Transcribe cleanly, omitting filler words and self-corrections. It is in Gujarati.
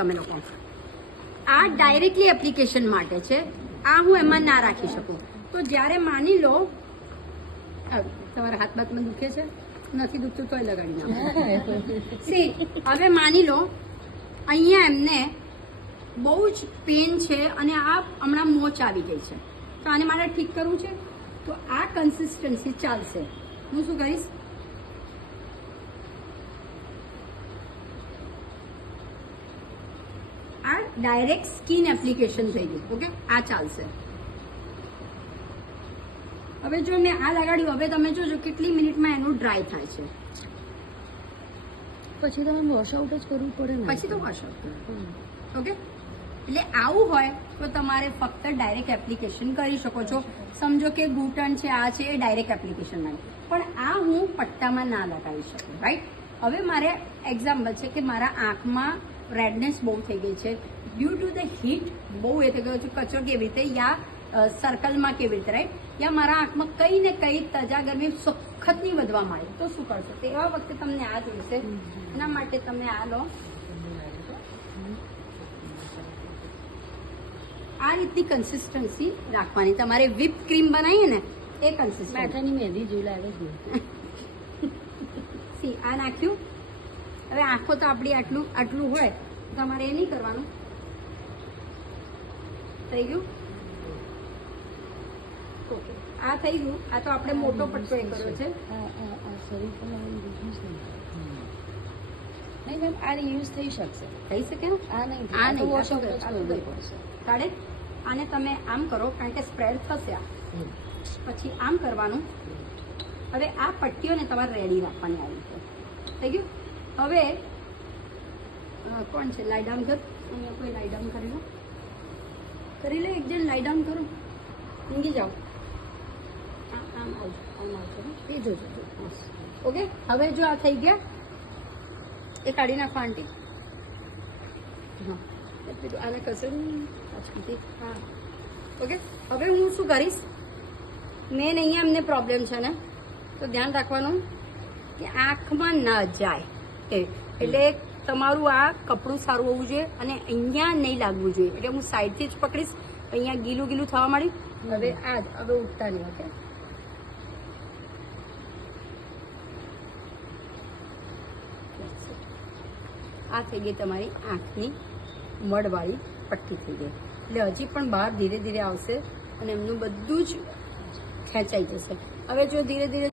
તમે લોકો, આ ડાયરેક્ટલી એપ્લિકેશન માટે છે, આ હું એમાં ના રાખી શકું. તો જ્યારે માની લો તમારા હાથ બાથમાં દુખે છે, નથી દુખતું તોય લગાડી નાખો. સી હવે માની લો અહીંયા એમને બહુ જ પેન છે અને આ હમણાં મોચ આવી ગઈ છે, તો આને મારે ઠીક કરવું છે. તો આ કન્સિસ્ટન્સી ચાલશે. હું શું કરીશ, આ ડાયરેક્ટ સ્કિન એપ્લિકેશન થઈ ગયું. ઓકે, આ ચાલશે. હવે જો મેં આ લગાડ્યું, હવે તમે જોજો કેટલી મિનિટમાં એનું ડ્રાય થાય છે. પછી તમે વોશઆઉટ જ કરવું પડે ને. પછી તો વોશઆઉટ કરો. ઓકે, એટલે આવું હોય તો તમારે ફક્ત ડાયરેક્ટ એપ્લિકેશન કરી શકો છો. સમજો કે ઘૂંટણ છે, આ છે, એ ડાયરેક્ટ એપ્લિકેશન માટે, પણ આ હું પટ્ટામાં ના લગાવી શકું. રાઈટ. હવે મારે એક્ઝામ્પલ છે કે મારા આંખમાં રેડનેસ બહુ થઈ ગઈ છે ડ્યુ ટુ ધ હીટ, બહુ એ થઈ ગયો છે, કચરો કેવી રીતે, યા સર્કલમાં કેવી રીતે, રાઈટ, યા મારા આંખમાં કઈ ને કઈ તજા ગરમી સખતની વધવા માંડે, તો શું કરશો? તેવા વખતે તમને આ જોઈશે. એના માટે તમે આ લો, આ રીતની કન્સિસ્ટન્સી રાખવાની. તમારે વ્હીપ ક્રીમ બનાવીએ ને એ કન્સિસ્ટન્સી. માથાની મહેંદી જેવી લાગે છે. સી આ નાખ્યું. હવે આંખો તો આપણી આટલું આટલું હોય, તમારે એ નહીં કરવાનું. થઈ ગયું? ઓકે, આ થઈ ગયું. આ તો આપણે મોટો પટ્ટો એ કર્યો છે. શરીર પર લાવવાનું નહીં મેમ, આ યુઝ થઈ શકશે. થઈ શકે ને? આ નહીં, આ નહીં, વોશઆઉટ જ આ કરવું તો પડશે. કાઢે. આને તમે આમ કરો, કારણ કે સ્પ્રેડ થશે. આ પછી આમ કરવાનું. હવે આ પટ્ટીઓને તમારે રેડી રાખવાની આવી છે. થઈ ગયું? હવે કોણ છે લાઈ ડાઉન કર? અહીંયા કોઈ લાઈ ડાઉન કરી લો, કરી લે. એક જણ લાઈ ડાઉન કરો, ઊંઘી જાઓ. આમ આવજો, એ જોજો. ઓકે, હવે જો આ થઈ ગયા, એ કાઢી નાખો આંટી. હા, આને કસર. હા, ઓકે. હવે હું શું કરીશ, મેન અહીંયા અમને પ્રોબ્લેમ છે ને, તો ધ્યાન રાખવાનું કે આંખમાં ન જાય. એટલે તમારું આ કપડું સારું હોવું જોઈએ અને અહીંયા નહીં લાગવું જોઈએ. એટલે હું સાઈડથી જ પકડીશ. અહીંયા ગીલું ગીલું થવા માંડ્યું. હવે આ જ, હવે ઉઠતા નહીં. ઓકે, આ થઈ ગઈ તમારી આંખની મળવાળી પટ્ટી થઈ ગઈ. એટલે હજી પણ બહાર ધીરે ધીરે આવશે અને એમનું બધું જ ખેંચાઈ જશે. હવે જો ધીરે ધીરે